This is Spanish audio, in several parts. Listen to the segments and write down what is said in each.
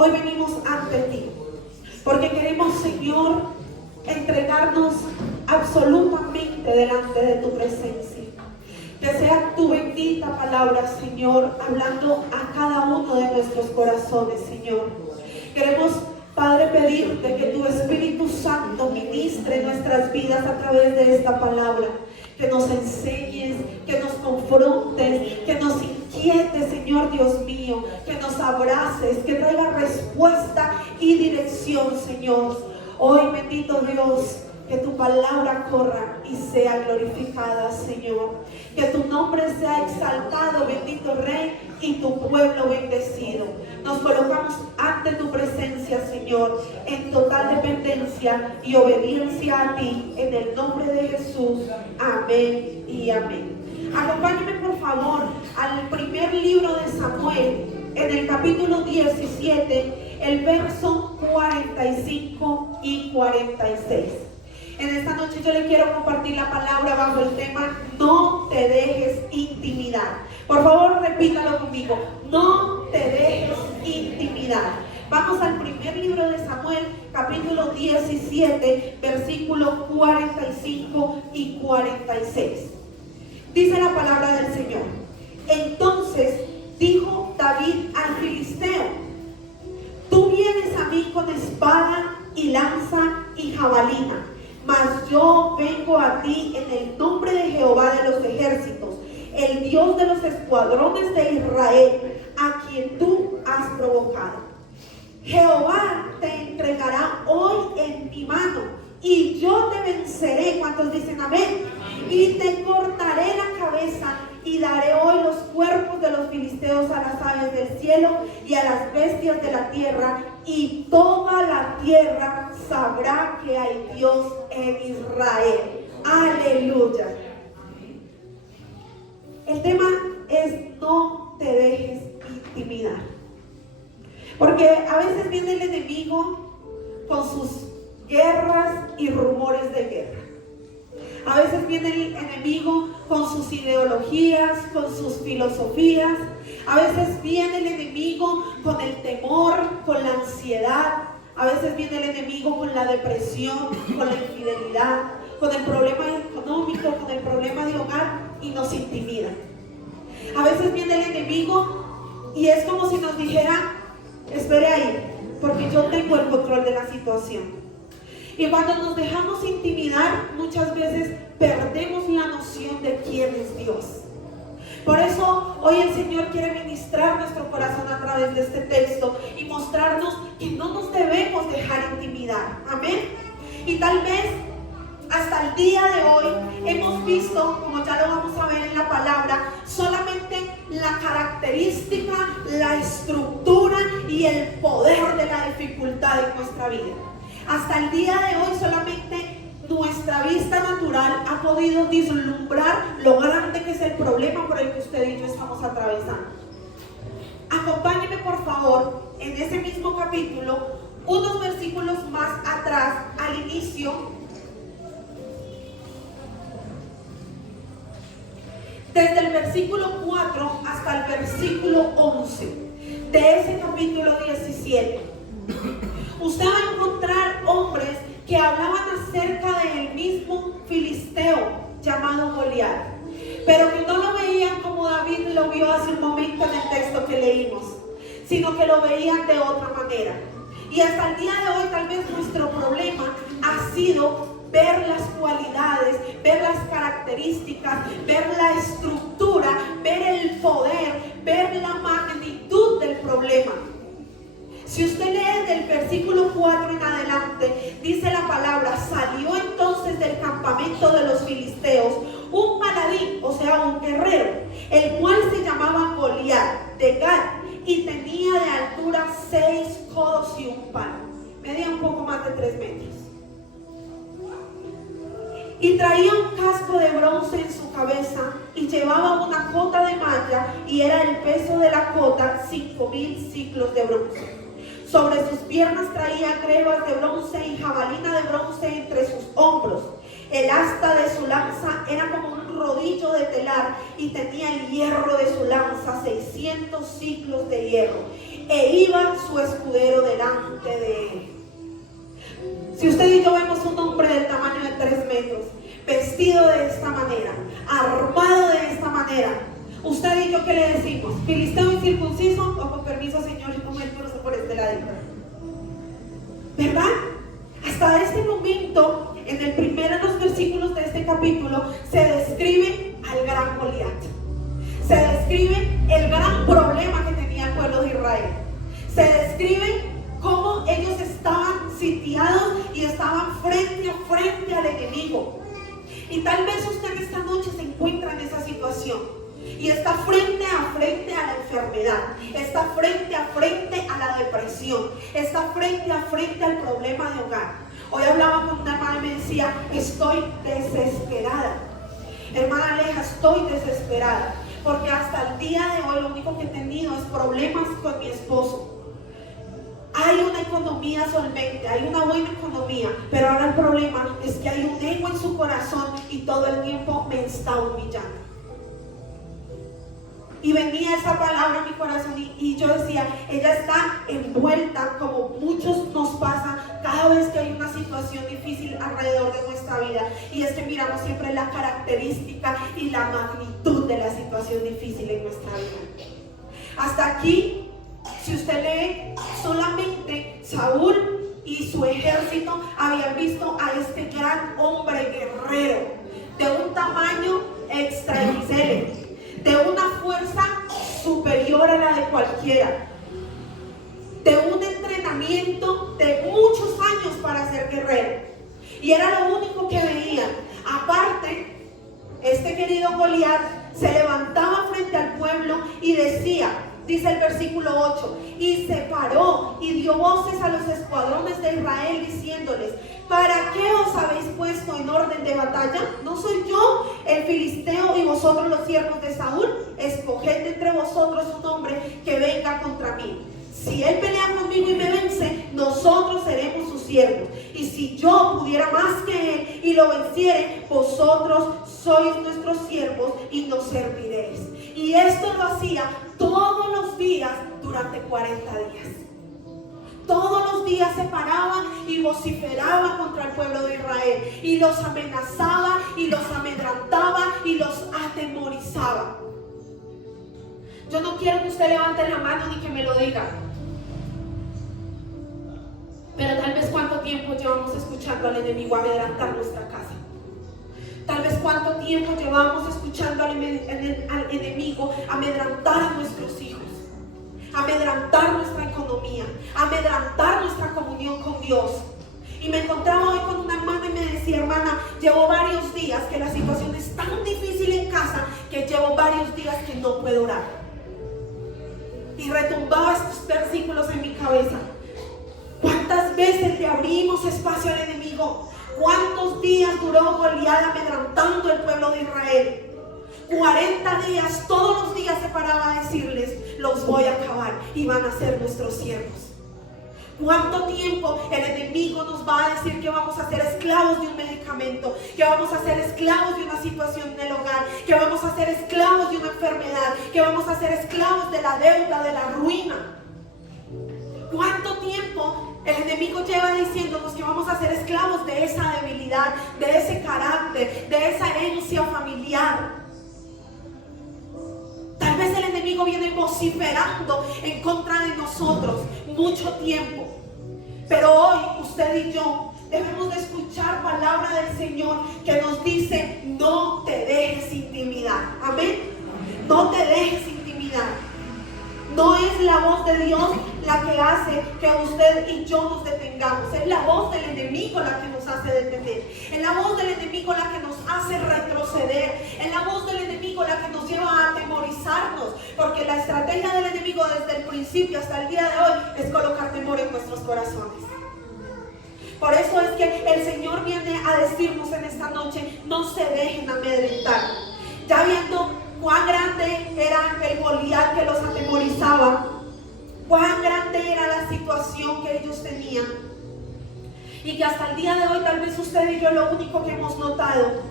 Hoy venimos ante ti, porque queremos, Señor, entregarnos absolutamente delante de tu presencia. Que sea tu bendita palabra, Señor, hablando a cada uno de nuestros corazones, Señor. Queremos, Padre, pedirte que tu Espíritu Santo ministre nuestras vidas a través de esta palabra. Que nos enseñes, que nos confrontes, que nos inquietes, Señor Dios mío, que nos abraces, que traiga respuesta y dirección, Señor. Hoy, bendito Dios, que tu palabra corra y sea glorificada, Señor. Que tu nombre sea exaltado, bendito Rey, y tu pueblo bendecido. Nos colocamos ante tu presencia, Señor, en total dependencia y obediencia a ti, en el nombre de Jesús. Amén y amén. Acompáñenme, por favor, al primer libro de Samuel, en el capítulo 17, el verso 45 y 46. En esta noche yo le quiero compartir la palabra bajo el tema: no te dejes intimidar. Por favor, repítalo conmigo: no te dejes intimidar. Vamos al primer libro de Samuel, capítulo 17, versículos 45 y 46. Dice la palabra del Señor: entonces dijo David al filisteo: tú vienes a mí con espada y lanza y jabalina, mas yo vengo a ti en el nombre de Jehová de los ejércitos, el Dios de los escuadrones de Israel, a quien tú has provocado. Jehová te entregará hoy en mi mano, y yo te venceré. ¿Cuántos dicen amén? Y te cortaré la cabeza, y daré hoy los cuerpos de los filisteos a las aves del cielo y a las bestias de la tierra, y toda la tierra sabrá que hay Dios en Israel. Aleluya. El tema es: no te dejes intimidar. Porque a veces viene el enemigo con sus guerras y rumores de guerra. A veces viene el enemigo con sus ideologías, con sus filosofías. A veces viene el enemigo con el temor, con la ansiedad. A veces viene el enemigo con la depresión, con la infidelidad, con el problema económico, con el problema de hogar, y nos intimida. A veces viene el enemigo y es como si nos dijera: espere ahí, porque yo tengo el control de la situación. Y cuando nos dejamos intimidar, muchas veces perdemos la noción de quién es Dios. Por eso hoy el Señor quiere ministrar nuestro corazón a través de este texto y mostrarnos que no nos debemos dejar intimidar. Amén. Y tal vez hasta el día de hoy hemos visto, como ya lo vamos a ver en la palabra, solamente la característica, la estructura y el poder de la dificultad en nuestra vida. Hasta el día de hoy solamente nuestra vista natural ha podido vislumbrar lo grande que es el problema por el que usted y yo estamos atravesando. Acompáñeme, por favor, en ese mismo capítulo, unos versículos más atrás, al inicio, desde el versículo 4 hasta el versículo 11 de ese capítulo 17. Usted va a encontrar hombres que hablaban acerca del mismo filisteo llamado Goliat, pero que no lo veían como David lo vio hace un momento en el texto que leímos, sino que lo veían de otra manera. Y hasta el día de hoy tal vez nuestro problema ha sido ver las cualidades, ver las características, ver la estructura, ver el poder, ver la magnitud del problema. Si usted lee del versículo 4 en adelante, dice la palabra: salió entonces del campamento de los filisteos un paladín, o sea, un guerrero, el cual se llamaba Goliat de Gat, y tenía de altura 6 codos y un palmo, medía un poco más de 3 metros. Y traía un casco de bronce en su cabeza, y llevaba una cota de malla, y era el peso de la cota 5,000 ciclos de bronce. Sobre sus piernas traía grebas de bronce y jabalina de bronce entre sus hombros. El asta de su lanza era como un rodillo de telar y tenía el hierro de su lanza, 600 ciclos de hierro, e iba su escudero delante de él. Si usted y yo vemos un hombre del tamaño de 3 metros, vestido de esta manera, armado de esta manera, usted y yo, ¿qué le decimos? ¿Filisteo incircunciso o con permiso, señor, yo como el cruzo por este lado? ¿Verdad? Hasta este momento, en los versículos de este capítulo, se describe al gran Goliat. Se describe el gran problema que tenía el pueblo de Israel. Se describe cómo ellos estaban sitiados y estaban frente a frente al enemigo. Y tal vez usted esta noche se encuentra en esa situación y está frente a la enfermedad, está frente a la depresión, está frente al problema de hogar. Hoy hablaba con una hermana y me decía: estoy desesperada. Hermana Aleja, estoy desesperada porque hasta el día de hoy lo único que he tenido es problemas con mi esposo. Hay una economía solvente, hay una buena economía, pero ahora el problema es que hay un ego en su corazón y todo el tiempo me está humillando. Y venía esa palabra en mi corazón y yo decía: ella está envuelta, como muchos nos pasa cada vez que hay una situación difícil alrededor de nuestra vida, y es que miramos siempre la característica y la magnitud de la situación difícil en nuestra vida. Hasta aquí, si usted lee, solamente Saúl y su ejército habían visto a este gran hombre guerrero, de un tamaño extra XL, de una fuerza superior a la de cualquiera, de un entrenamiento de muchos años para ser guerrero, y era lo único que veían. Aparte, este querido Goliat se levantaba frente al pueblo y decía, dice el versículo 8, y se paró y dio voces a los escuadrones de Israel diciéndoles: ¿para qué os habéis puesto en orden de batalla? ¿No soy yo el filisteo y vosotros los siervos de Saúl? Escoged entre vosotros un hombre que venga contra mí. Si él pelea conmigo y me vence, nosotros seremos sus siervos. Y si yo pudiera más que él y lo venciere, vosotros sois nuestros siervos y nos serviréis. Y esto lo hacía todos los días durante 40 días. Todos los días se paraba y vociferaba contra el pueblo de Israel, y los amenazaba y los amedrantaba y los atemorizaba. Yo no quiero que usted levante la mano ni que me lo diga, pero tal vez cuánto tiempo llevamos escuchando al enemigo amedrantar nuestra casa. Tal vez cuánto tiempo llevamos escuchando al enemigo amedrantar a nuestros hijos, amedrantar nuestra economía, amedrantar nuestra comunión con Dios. Y me encontraba hoy con una hermana y me decía: hermana, llevo varios días que la situación es tan difícil en casa que llevo varios días que no puedo orar. Y retumbaba estos versículos en mi cabeza. ¿Cuántas veces le abrimos espacio al enemigo? ¿Cuántos días duró Goliat amedrantando el pueblo de Israel? 40 días, todos los días se paraba a decirles: los voy a acabar y van a ser nuestros siervos. ¿Cuánto tiempo el enemigo nos va a decir que vamos a ser esclavos de un medicamento, que vamos a ser esclavos de una situación en el hogar, que vamos a ser esclavos de una enfermedad, que vamos a ser esclavos de la deuda, de la ruina? ¿Cuánto tiempo el enemigo lleva diciéndonos que vamos a ser esclavos de esa debilidad, de ese carácter, de esa herencia familiar? Tal vez el enemigo viene vociferando en contra de nosotros mucho tiempo, pero hoy usted y yo debemos de escuchar palabra del Señor que nos dice: no te dejes intimidar. Amén. No te dejes intimidar. No es la voz de Dios la que hace que usted y yo nos detengamos. Es la voz del enemigo la que nos hace detener. Es la voz del enemigo la que nos hace retroceder. Es la voz del enemigo la que nos lleva a atemorizarnos. Porque la estrategia del enemigo desde el principio hasta el día de hoy es colocar temor en nuestros corazones. Por eso es que el Señor viene a decirnos en esta noche: no se dejen amedrentar. Ya viendo cuán grande era el Goliat que los atemorizaba, cuán grande era la situación que ellos tenían, y que hasta el día de hoy tal vez usted y yo lo único que hemos notado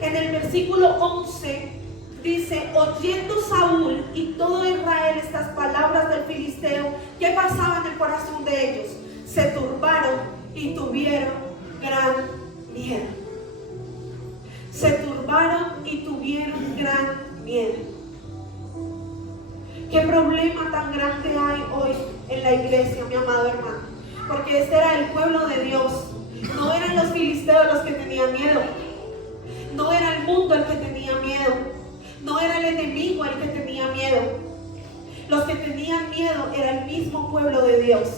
En el versículo 11 dice: oyendo Saúl y todo Israel estas palabras del filisteo, ¿qué pasaba en el corazón de ellos? Se turbaron y tuvieron gran miedo. Se turbaron y tuvieron gran miedo. ¿Qué problema tan grande hay hoy en la iglesia, mi amado hermano? Porque este era el pueblo de Dios. No eran los filisteos los que tenían miedo. No era el mundo el que tenía miedo. No era el enemigo el que tenía miedo. Los que tenían miedo era el mismo pueblo de Dios.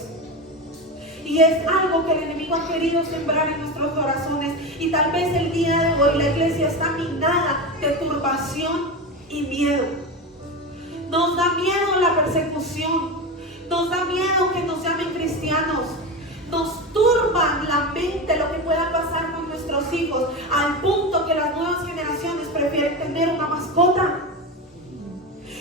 Y es algo que el enemigo ha querido sembrar en nuestros corazones. Y tal vez el día de hoy la iglesia está minada de turbación y miedo. Nos da miedo la persecución. Nos da miedo que nos llamen cristianos. Nos turban la mente lo que pueda pasar con nuestros hijos, al punto que las nuevas generaciones prefieren tener una mascota.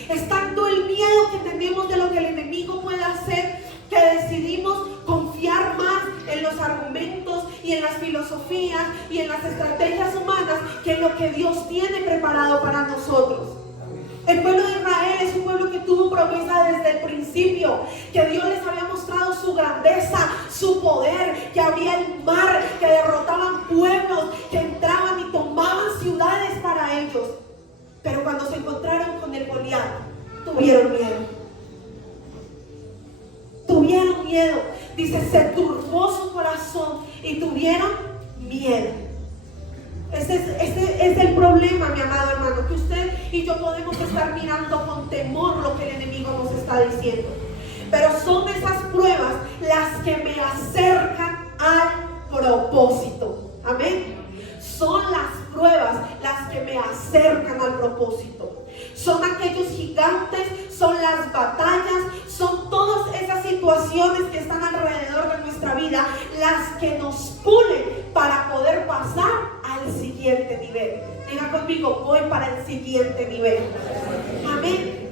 Es tanto el miedo que tenemos de lo que el enemigo puede hacer, que decidimos confiar más en los argumentos y en las filosofías y en las estrategias humanas que en lo que Dios tiene preparado para nosotros. El pueblo de Israel es un pueblo que tuvo promesa desde el principio, que Dios les había mostrado su grandeza, su poder, que había el mar, que derrotaban pueblos, que entraban y tomaban ciudades para ellos. Pero cuando se encontraron con el Goliat, tuvieron miedo. Tuvieron miedo. Dice, se turbó su corazón y tuvieron miedo. Este es el problema, mi amado hermano, que usted y yo podemos estar mirando con temor lo que el enemigo nos está diciendo. Pero son esas pruebas las que me acercan al propósito. Amén. Son las pruebas las que me acercan al propósito. Son aquellos gigantes, son las batallas, son todas esas situaciones que están alrededor de nuestra vida las que nos pulen para poder pasar al siguiente nivel. Diga conmigo, voy para el siguiente nivel. Amén.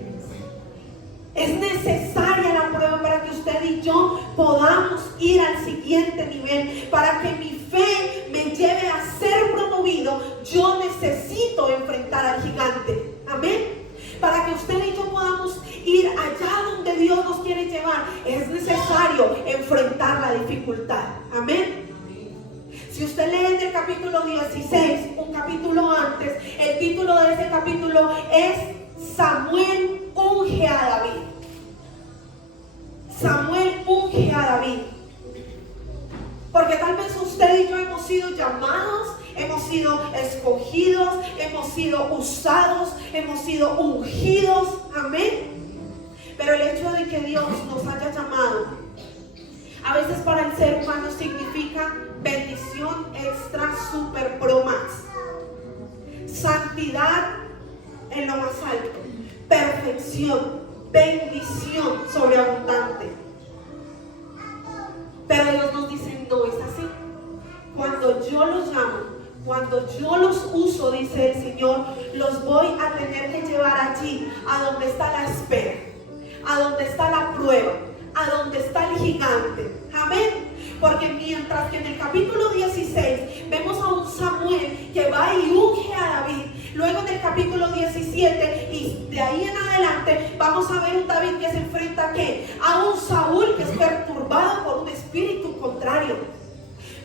Es necesaria la prueba para que usted y yo podamos ir al siguiente nivel. Para que mi fe me lleve a ser promovido, yo necesito enfrentar al gigante. Amén. Para que usted y yo podamos ir allá donde Dios nos quiere llevar, es necesario enfrentar la dificultad. Amén. Si usted lee en el capítulo 16, un capítulo antes, el título de ese capítulo es Samuel unge a David. Samuel unge a David. Porque tal vez usted y yo hemos sido llamados, hemos sido escogidos, hemos sido usados, hemos sido ungidos. Amén. Pero el hecho de que Dios nos haya llamado, a veces para el ser humano significa bendición extra, super, pro más. Santidad en lo más alto. Perfección, bendición sobreabundante. Pero Dios nos dice, no es así. Cuando yo los llamo, cuando yo los uso, dice el Señor, los voy a tener que llevar allí, a donde está la espera, a donde está la prueba, a donde está el gigante. Amén. Porque mientras que en el capítulo 16 vemos a un Samuel que va y unge a David, luego en el capítulo 17 y de ahí en adelante vamos a ver un David que se enfrenta ¿a qué? A un Saúl que es perturbado por un espíritu contrario.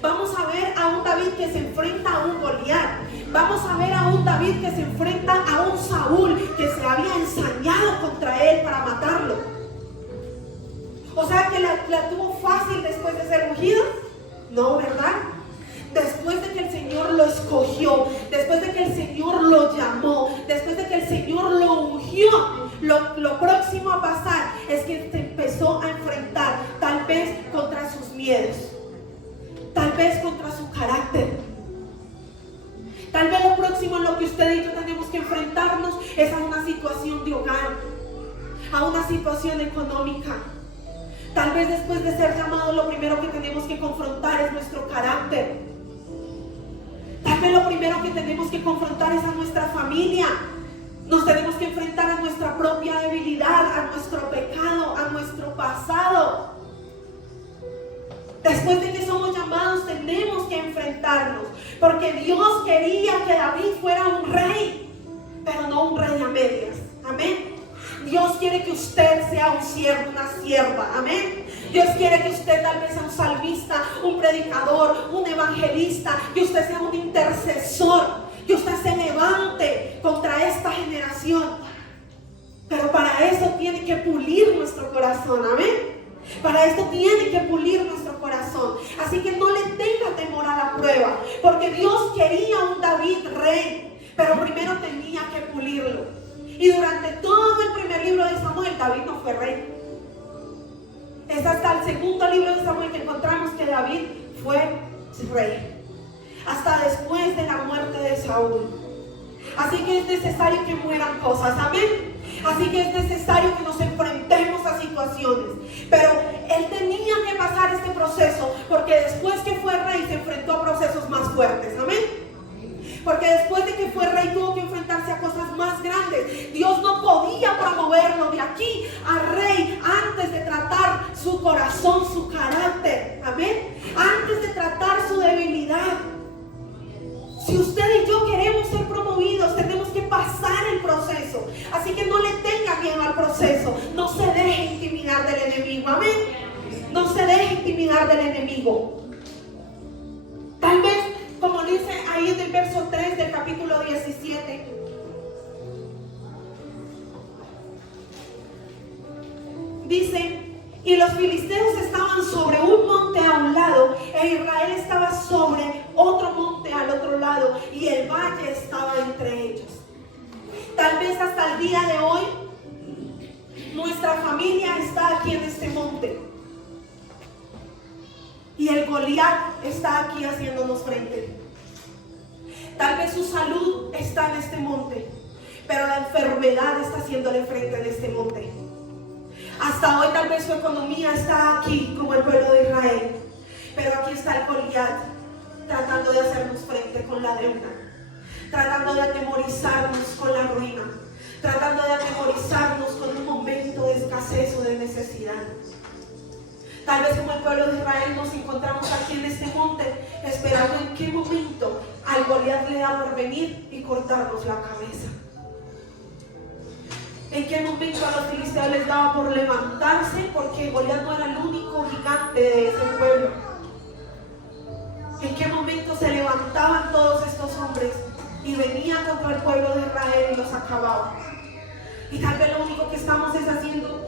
Vamos a ver a un David que se enfrenta a un Goliat. Vamos a ver a un David que se enfrenta a un Saúl que se había ensañado contra él para matarlo. O sea que la tuvo fácil después de ser ungido. No, ¿verdad? Después de que el Señor lo escogió, después de que el Señor lo llamó, después de que el Señor lo ungió, lo próximo a pasar es que se empezó a enfrentar tal vez contra sus miedos, tal vez contra su carácter. Tal vez lo próximo en lo que usted y yo tenemos que enfrentarnos es a una situación de hogar, a una situación económica. Tal vez después de ser llamados lo primero que tenemos que confrontar es nuestro carácter. Tal vez lo primero que tenemos que confrontar es a nuestra familia. Nos tenemos que enfrentar a nuestra propia debilidad, a nuestro pecado, a nuestro pasado. Después de que somos llamados tenemos que enfrentarnos. Porque Dios quería que David fuera un rey, pero no un rey a medias. Amén. Dios quiere que usted sea un siervo, una sierva. Amén. Dios quiere que usted tal vez sea un salmista, un predicador, un evangelista, que usted sea un intercesor, que usted se levante contra esta generación. Pero para eso tiene que pulir nuestro corazón. Amén. Para esto tiene que pulir nuestro corazón. Así que no le tenga temor a la prueba, porque Dios quería un David rey, pero primero tenía que pulirlo. Y durante todo el primer libro de Samuel, David no fue rey. Es hasta el segundo libro de Samuel que encontramos que David fue rey, hasta después de la muerte de Saúl. Así que es necesario que mueran cosas. Amén. Así que es necesario que nos enfrentemos a situaciones. Pero él tenía que pasar este proceso, porque después que fue rey se enfrentó a procesos más fuertes. Amén. Porque después de que fue rey tuvo que enfrentarse a cosas más grandes. Dios no podía promoverlo de aquí a rey antes de tratar su corazón, su carácter. Amén. Antes de tratar su debilidad. Si usted y yo queremos ser promovidos, tenemos que pasar el proceso. Así que no le tenga miedo al proceso. No se deje intimidar del enemigo. Amén. No se deje intimidar del enemigo. Tal vez, como dice ahí en el verso 3 del capítulo 17, dice: y los filisteos estaban sobre un monte a un lado, e Israel estaba sobre otro monte al otro lado, y el valle estaba entre ellos. Tal vez hasta el día de hoy nuestra familia está aquí en este monte, y el Goliat está aquí haciéndonos frente. Tal vez su salud está en este monte, pero la enfermedad está haciéndole frente en este monte. Hasta hoy tal vez su economía está aquí como el pueblo de Israel, pero aquí está el Goliat tratando de hacernos frente con la deuda, tratando de atemorizarnos con la ruina, tratando de atemorizarnos con un momento de escasez o de necesidad. Tal vez como el pueblo de Israel nos encontramos aquí en este monte esperando en qué momento al Goliat le da por venir y cortarnos la cabeza. ¿En qué momento a los filisteos les daba por levantarse? Porque Goliat no era el único gigante de ese pueblo. ¿En qué momento se levantaban todos estos hombres y venían contra el pueblo de Israel y los acababan? Y tal vez lo único que estamos es haciendo,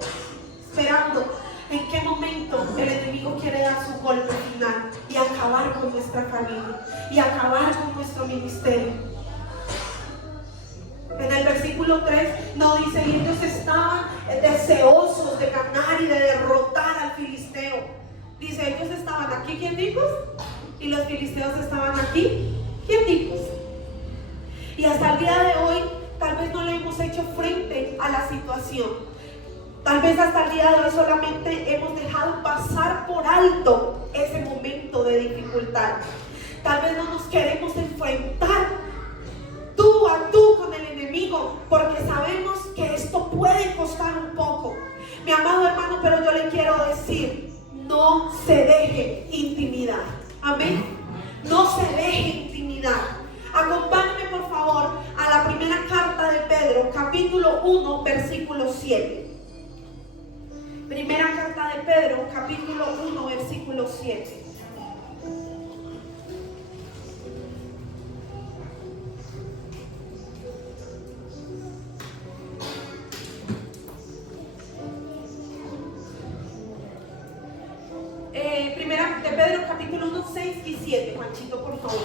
esperando en qué momento el enemigo quiere dar su golpe final y acabar con nuestra familia y acabar con nuestro ministerio. En el versículo 3 no dice: y ellos estaban deseosos de ganar y de derrotar al filisteo. Dice: ellos estaban aquí, ¿quién dijo? Y los filisteos estaban aquí, ¿quién dijo? Y hasta el día de hoy tal vez no le hemos hecho frente a la situación. Tal vez hasta el día de hoy solamente hemos dejado pasar por alto ese momento de dificultad. Tal vez no nos queremos enfrentar tú a tú con el enemigo, porque sabemos que esto puede costar un poco. Mi amado hermano, pero yo le quiero decir: no se deje intimidar. Amén. No se deje intimidar. Acompáñame por favor a la primera carta de Pedro, capítulo 1, versículo 7. Primera carta de Pedro, capítulo 1, versículo 7. Primera de Pedro, capítulo 1, 6 y 7. Juanchito, por favor.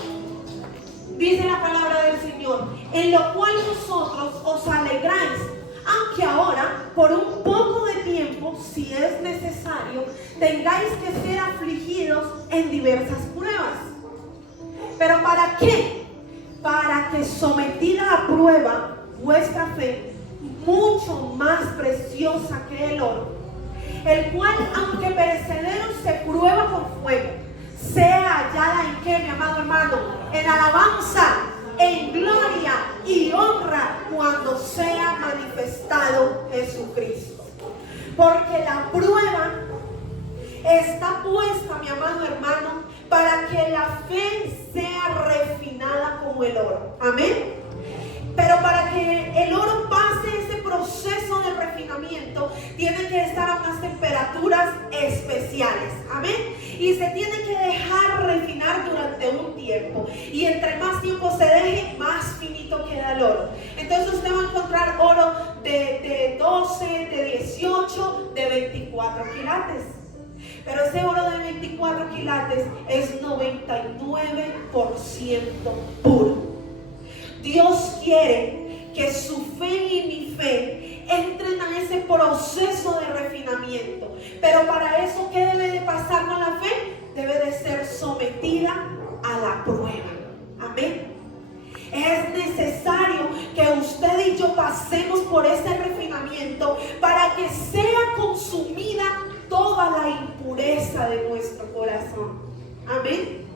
Dice la palabra del Señor: en lo cual vosotros os alegráis, aunque ahora, por un poco de tiempo, si es necesario, tengáis que ser afligidos en diversas pruebas. ¿Pero para qué? Para que, sometida a prueba, vuestra fe, mucho más preciosa que el oro, el cual, aunque perecedero, se prueba con fuego, sea hallada en qué, mi amado hermano, en alabanza, en gloria y honra cuando sea manifestado Jesucristo. Porque la prueba está puesta, mi amado hermano, para que la fe sea refinada como el oro. Amén. Pero para que el oro pase ese proceso de refinamiento, tiene que estar a unas temperaturas especiales. Amén. Y se tiene que dejar refinar durante un tiempo. Y entre más tiempo se deje, más finito queda el oro. Entonces usted va a encontrar oro de 12, de 18, de 24 quilates. Pero ese oro de 24 quilates es 99% puro. Dios quiere que su fe y mi fe entren a ese proceso de refinamiento. Pero para eso, ¿qué debe de pasar con la fe? Debe de ser sometida a la prueba. Amén. Es necesario que usted y yo pasemos por ese refinamiento para que sea consumida toda la impureza de nuestro corazón. Amén.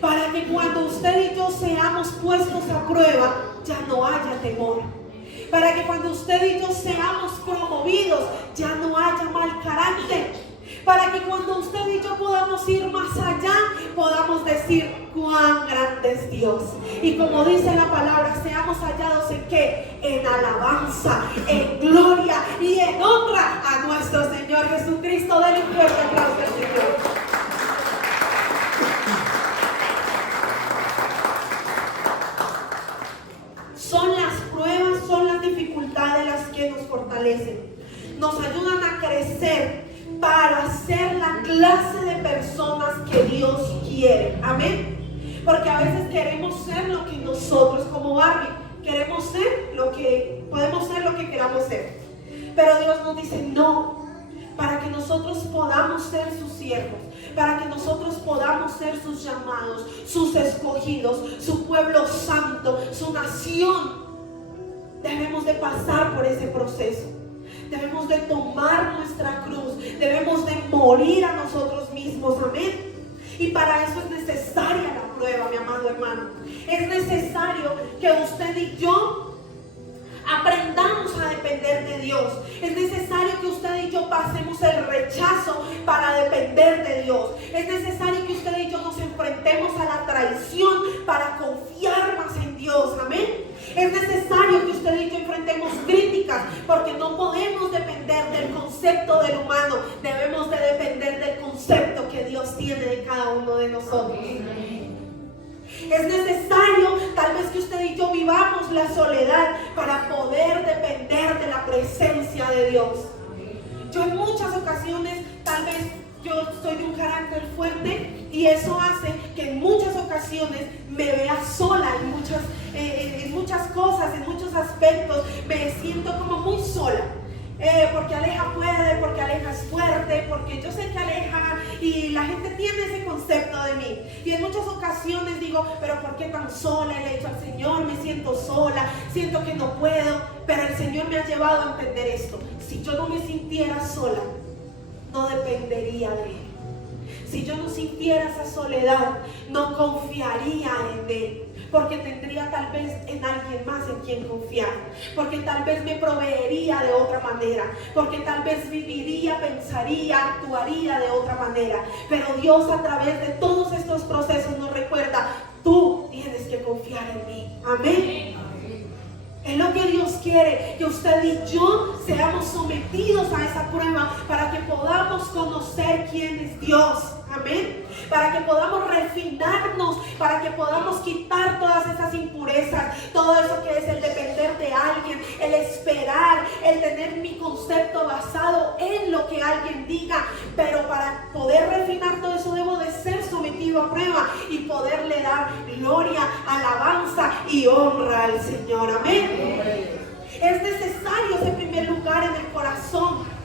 Para que cuando usted y yo seamos puestos a prueba, ya no haya temor. Para que cuando usted y yo seamos promovidos, ya no haya mal carácter. Para que cuando usted y yo podamos ir más allá, podamos decir cuán grande es Dios. Y como dice la palabra, seamos hallados en ¿qué? En alabanza, en gloria y en honra a nuestro Señor Jesucristo. Denle un fuerte aplauso al Señor. Son las pruebas, son las dificultades las que nos fortalecen. Nos ayudan a crecer para ser la clase de personas que Dios quiere. Amén. Porque a veces queremos ser lo que nosotros, como Barbie, queremos ser lo que, podemos ser lo que queramos ser. Pero Dios nos dice no, para que nosotros podamos ser sus siervos, para que nosotros podamos ser sus llamados, sus escogidos, su pueblo santo, su nación. Debemos de pasar por ese proceso. Debemos de tomar nuestra cruz. Debemos de morir a nosotros mismos. Amén. Y para eso es necesaria la prueba, mi amado hermano. Es necesario que usted y yo aprendamos a depender de Dios. Es necesario que usted y yo pasemos el rechazo para depender de Dios. Es necesario que usted y yo nos enfrentemos a la traición para confiar más en Dios. Amén. Es necesario que usted y yo enfrentemos críticas, porque no podemos depender del concepto del humano. Debemos de depender del concepto que Dios tiene de cada uno de nosotros. Es necesario tal vez que usted y yo vivamos la soledad para poder depender de la presencia de Dios. Yo en muchas ocasiones, tal vez yo soy de un carácter fuerte y eso hace que en muchas ocasiones me vea sola en muchas cosas, en muchos aspectos. Me siento como muy sola. Porque Aleja puede, porque Aleja es fuerte, porque yo sé que Aleja y la gente tiene ese concepto de mí. Y en muchas ocasiones digo, pero ¿por qué tan sola? Le he dicho al Señor, me siento sola, siento que no puedo. Pero el Señor me ha llevado a entender esto. Si yo no me sintiera sola, no dependería de Él. Si yo no sintiera esa soledad, no confiaría en Él. Porque tendría tal vez en alguien más en quien confiar. Porque tal vez me proveería de otra manera. Porque tal vez viviría, pensaría, actuaría de otra manera. Pero Dios a través de todos estos procesos nos recuerda, tú tienes que confiar en mí. Amén. Es lo que Dios quiere, que usted y yo seamos sometidos a esa prueba para que podamos conocer quién es Dios. Amén. Para que podamos refinarnos, para que podamos quitar todas esas impurezas, todo eso que es el depender de alguien, el esperar, el tener mi concepto basado en lo que alguien diga. Pero para poder refinar todo eso debo de ser sometido a prueba y poderle dar gloria, alabanza y honra al Señor. Amén. Es necesario ese primer lugar en el corazón.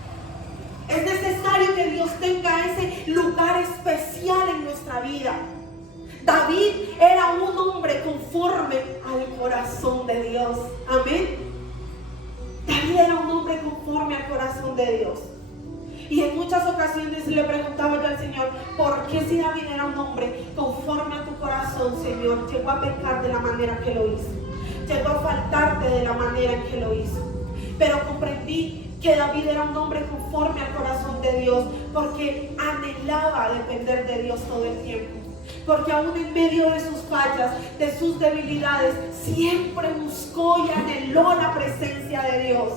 Es necesario que Dios tenga ese lugar especial en nuestra vida. David era un hombre conforme al corazón de Dios. Amén. David era un hombre conforme al corazón de Dios. Y en muchas ocasiones le preguntaba yo al Señor, ¿por qué si David era un hombre conforme a tu corazón, Señor, llegó a pecar de la manera que lo hizo? Llegó a faltarte de la manera en que lo hizo. Pero comprendí que David era un hombre conforme al corazón de Dios, porque anhelaba depender de Dios todo el tiempo. porque aún en medio de sus fallas, de sus debilidades, siempre buscó y anheló la presencia de Dios.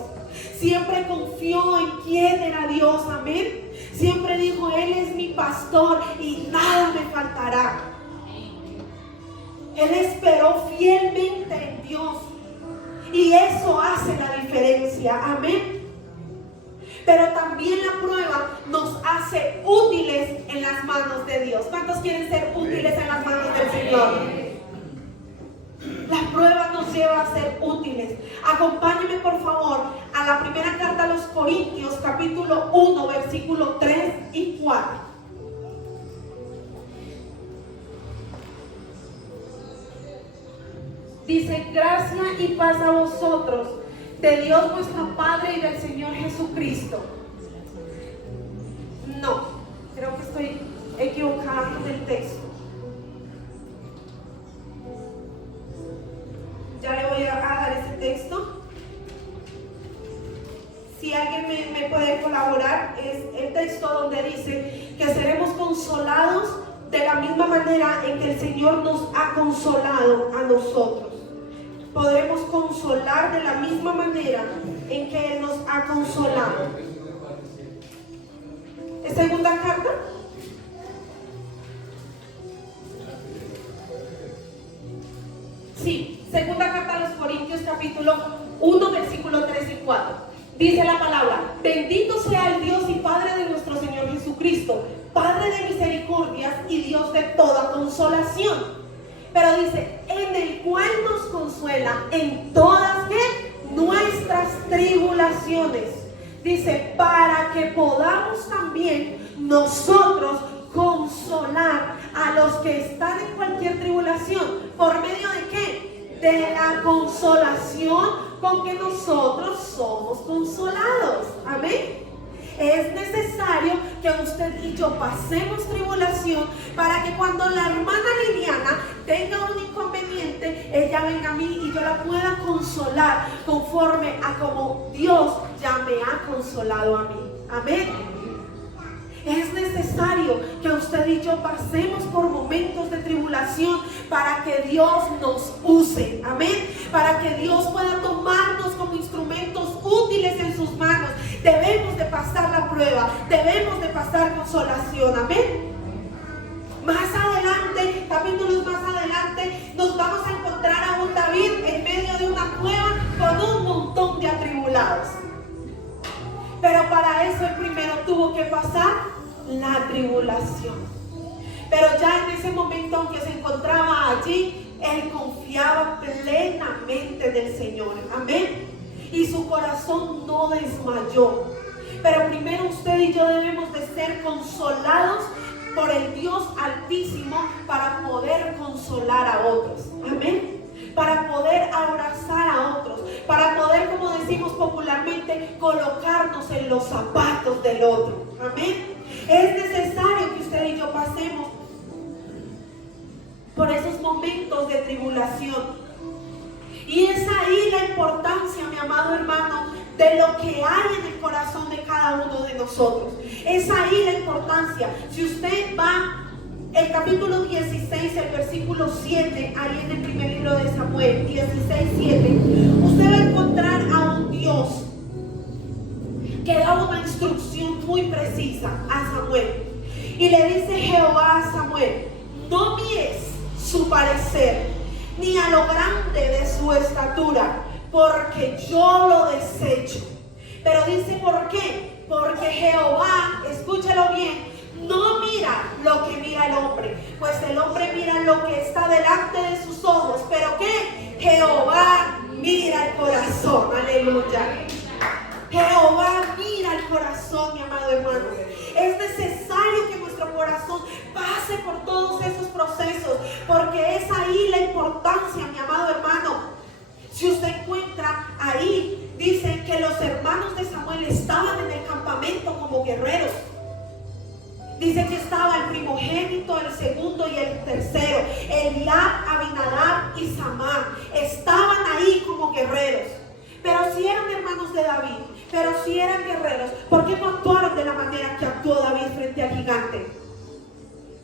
Siempre confió en quién era Dios, amén. Siempre dijo, Él es mi pastor y nada me faltará. Él esperó fielmente en Dios y eso hace la diferencia, amén. Pero también la prueba nos hace útiles en las manos de Dios. ¿Cuántos quieren ser útiles en las manos del Señor? La prueba nos lleva a ser útiles. Acompáñenme por favor a la primera carta a los Corintios, capítulo 1, versículos 3 y 4. Dice, gracia y paz a vosotros, de Dios nuestro Padre y del Señor Jesucristo. No, creo que estoy equivocada con el texto. Ya le voy a dar ese texto. Si alguien me puede colaborar, es el texto donde dice que seremos consolados de la misma manera en que el Señor nos ha consolado a nosotros. Podremos consolar de la misma manera en que Él nos ha consolado. ¿Es segunda carta? Sí, segunda carta a los Corintios, capítulo 1, versículo 3 y 4. Dice la palabra, bendito sea el Dios y Padre de nuestro Señor Jesucristo, Padre de misericordias y Dios de toda consolación. Pero dice, en el cual nos consuela en todas nuestras tribulaciones. Dice, para que podamos también nosotros consolar a los que están en cualquier tribulación. ¿Por medio de qué? De la consolación con que nosotros somos consolados. Amén. Es necesario que usted y yo pasemos tribulación para que cuando la hermana Liliana tenga un inconveniente, ella venga a mí y yo la pueda consolar conforme a como Dios ya me ha consolado a mí. Amén. Es necesario que usted y yo pasemos por momentos de tribulación para que Dios nos use. Amén. Para que Dios pueda tomarnos como instrumentos útiles en sus manos. Debemos de pasar la prueba. Debemos de pasar consolación. Amén. Más adelante, capítulos más adelante, nos vamos a encontrar a un David en medio de una cueva con un montón de atribulados. Pero para eso él primero tuvo que pasar la tribulación. Pero ya en ese momento, aunque se encontraba allí, él confiaba plenamente en el Señor. Amén. Y su corazón no desmayó. Pero primero usted y yo debemos de ser consolados por el Dios Altísimo para poder consolar a otros. Amén. Para poder abrazar a otros, para poder, como decimos popularmente, colocarnos en los zapatos del otro. Amén. Es necesario que usted y yo pasemos por esos momentos de tribulación. Y es ahí la importancia, mi amado hermano, de lo que hay en el corazón de cada uno de nosotros. Es ahí la importancia. Si usted va el capítulo 16, el versículo 7, ahí en el primer libro de Samuel, 16, 7, usted va a encontrar a un Dios que da una instrucción muy precisa a Samuel. Y le dice Jehová a Samuel, no mires su parecer, ni a lo grande de su estatura, porque yo lo desecho. Pero dice, ¿por qué? Porque Jehová, escúchalo bien, no mira lo que mira el hombre, pues el hombre mira lo que está delante de sus ojos, pero ¿qué? Jehová mira el corazón. Aleluya. Jehová mira el corazón, mi amado hermano. Es necesario que nuestro corazón pase por todos esos procesos, porque es ahí la importancia, mi amado hermano. Si usted encuentra ahí, dice que los hermanos de Samuel estaban en el campamento como guerreros. Dice que estaba el primogénito, el segundo y el tercero, Eliab, Abinadab y Samá. Estaban ahí como guerreros. Pero si eran hermanos de David, pero si eran guerreros, ¿por qué no actuaron de la manera que actuó David frente al gigante?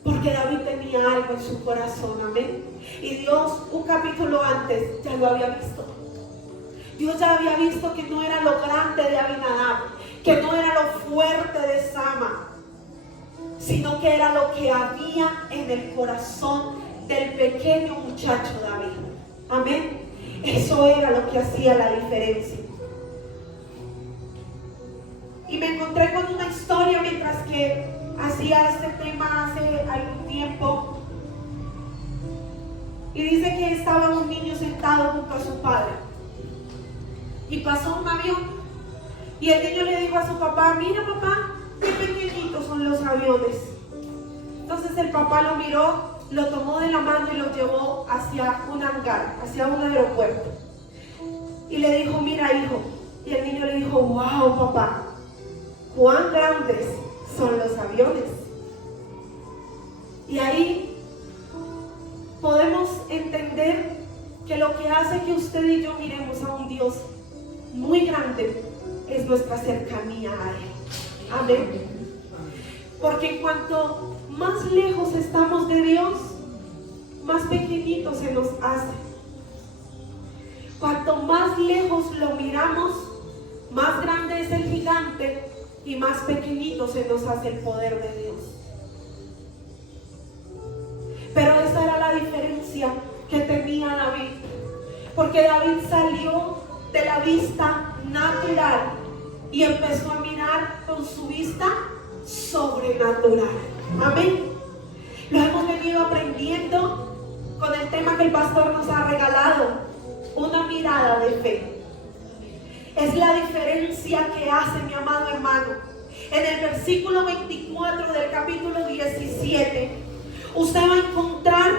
Porque Porque David tenía algo en su corazón, amén. Y Dios, un capítulo antes, ya lo había visto. Dios ya había visto que no era lo grande de Abinadab, que no era lo fuerte de Sama, sino que era lo que había en el corazón del pequeño muchacho David. Amén. Eso era lo que hacía la diferencia. Y me encontré con una historia mientras que hacía este tema hace algún tiempo. Y dice que estaba un niño sentado junto a su padre. Y pasó un avión. Y el niño le dijo a su papá: mira papá, qué pequeñitos son los aviones. Entonces el papá lo miró, lo tomó de la mano y lo llevó hacia un hangar, hacia un aeropuerto. Y le dijo: mira hijo. Y el niño le dijo: wow papá, cuán grandes son los aviones. Y ahí podemos entender que lo que hace que usted y yo miremos a un Dios muy grande es nuestra cercanía a Él. Amén. Porque cuanto más lejos estamos de Dios, más pequeñito se nos hace. Cuanto más lejos lo miramos, más grande es el gigante y más pequeñito se nos hace el poder de Dios. Pero esa era la diferencia que tenía David, porque David salió de la vista natural y empezó a mirar con su vista sobrenatural. Amén. Lo hemos venido aprendiendo con el tema que el pastor nos ha regalado, una mirada de fe. Es la diferencia que hace, mi amado hermano. En el versículo 24 del capítulo 17, usted va a encontrar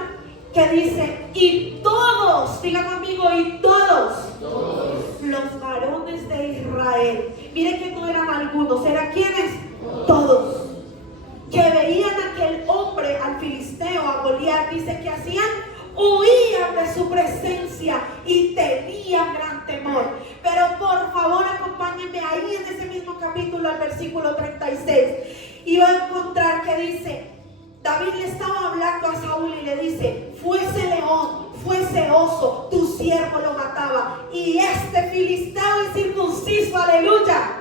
que dice: y todos, diga conmigo, y todos los varones de Israel. Mire que no eran algunos, ¿eran quiénes? Todos. Que veían a aquel hombre, al filisteo, a Goliat, dice que hacían, huían de su presencia y tenían gran temor. Pero por favor acompáñenme ahí en ese mismo capítulo al versículo 36 y va a encontrar que dice: David le estaba hablando a Saúl y le dice: fuese león, fuese oso, tu siervo lo mataba, y este filisteo incircunciso, aleluya.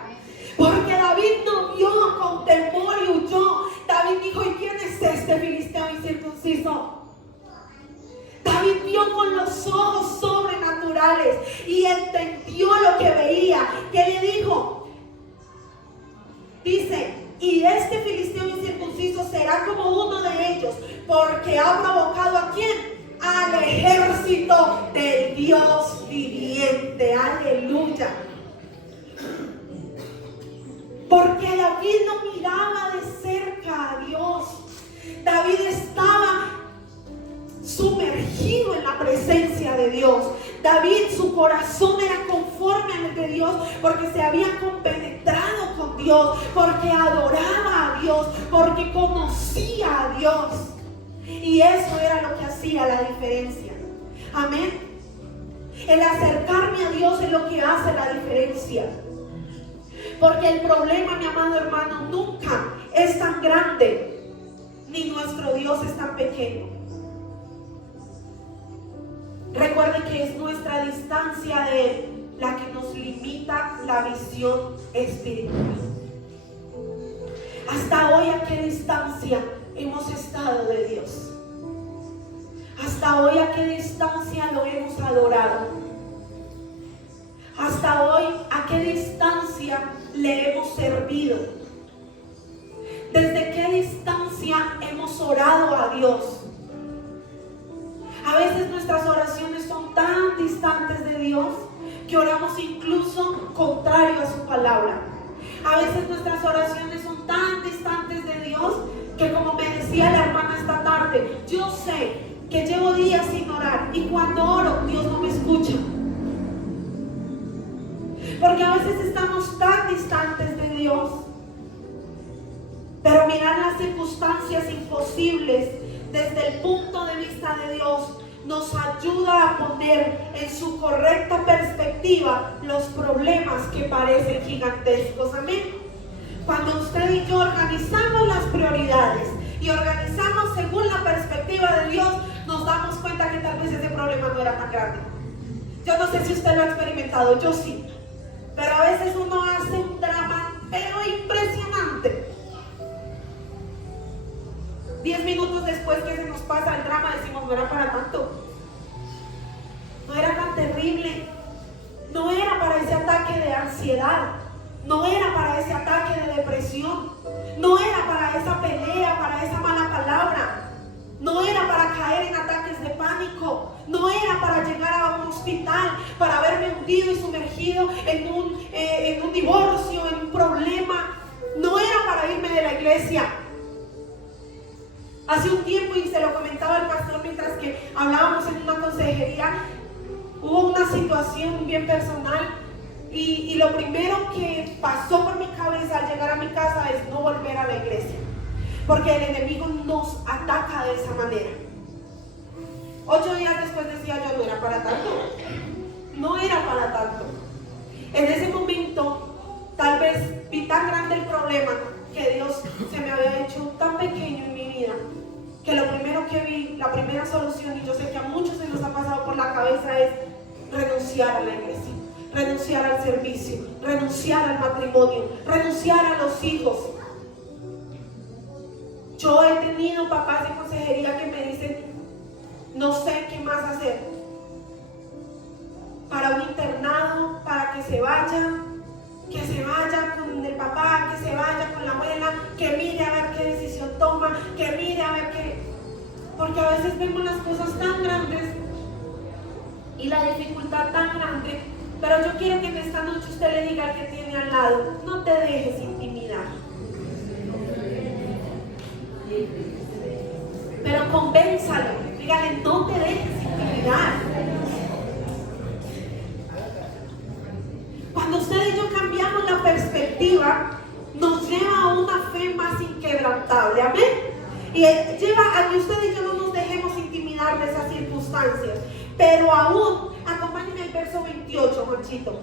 Porque David no vio con temor y huyó. David dijo: ¿y quién es este filisteo incircunciso? David vio con los ojos sobrenaturales y entendió lo que veía. ¿Qué le dijo? Dice: y este filisteo incircunciso será como uno de ellos, porque ha provocado ¿a quién? Al ejército del Dios viviente. Aleluya. Porque David no miraba de cerca a Dios. David estaba sumergido en la presencia de Dios. David, su corazón era conforme al de Dios, porque se había compenetrado con Dios, porque adoraba a Dios, porque conocía a Dios. Y eso era lo que hacía la diferencia. Amén. El acercarme a Dios es lo que hace la diferencia. Porque el problema, mi amado hermano, nunca es tan grande, ni nuestro Dios es tan pequeño. Recuerde que es nuestra distancia de Él la que nos limita la visión espiritual. Hasta hoy, ¿a qué distancia hemos estado de Dios? Hasta hoy, ¿a qué distancia lo hemos adorado? Hasta hoy, ¿a qué distancia le hemos servido? ¿Desde qué distancia hemos orado a Dios? A veces nuestras oraciones son tan distantes de Dios que oramos incluso contrario a su palabra. A veces nuestras oraciones son tan distantes de Dios que, como me decía la hermana esta tarde, yo sé que llevo días sin orar y cuando oro Dios no me escucha. Porque a veces estamos tan distantes de Dios. Pero mirar las circunstancias imposibles desde el punto de vista de Dios nos ayuda a poner en su correcta perspectiva los problemas que parecen gigantescos. Amén. Cuando usted y yo organizamos las prioridades y organizamos según la perspectiva de Dios, nos damos cuenta que tal vez ese problema no era tan grande. Yo no sé si usted lo ha experimentado, yo sí. Pero a veces uno hace un drama, pero impresionante. 10 minutos después que se nos pasa el drama, decimos, no era para tanto. No era tan terrible. No era para ese ataque de ansiedad. No era para ese ataque de depresión. No era para esa pelea, para esa mala palabra. No era para caer en ataques de pánico. No era para llegar a un hospital, para verme hundido y sumergido en un divorcio, en un problema. No era para irme de la iglesia. Hace un tiempo, y se lo comentaba al pastor mientras que hablábamos en una consejería, hubo una situación bien personal y lo primero que pasó por mi cabeza al llegar a mi casa es no volver a la iglesia, porque el enemigo nos ataca de esa manera. 8 días después decía yo, no era para tanto, no era para tanto. En ese momento tal vez vi tan grande el problema que Dios se me había hecho tan pequeño en mi vida, que lo primero que vi, la primera solución, y yo sé que a muchos se nos ha pasado por la cabeza, es renunciar a la iglesia, renunciar al servicio, renunciar al matrimonio, renunciar a los hijos. Yo he tenido papás de consejería que me dicen, no sé qué más hacer, para un internado, para que se vaya con el papá, que se vaya con la abuela, que mire a ver qué decisión toma, que mire a ver qué... Porque a veces vemos las cosas tan grandes y la dificultad tan grande, pero yo quiero que en esta noche usted le diga al que tiene al lado, no te dejes intimidar. Pero convénzalo, dígale, no te dejes intimidar. Cuando usted y yo cambiamos la perspectiva, nos lleva a una fe más inquebrantable, amén. Y lleva a que usted y yo no nos dejemos intimidar de esas circunstancias. Pero aún, acompáñenme al verso 28, Juanchito.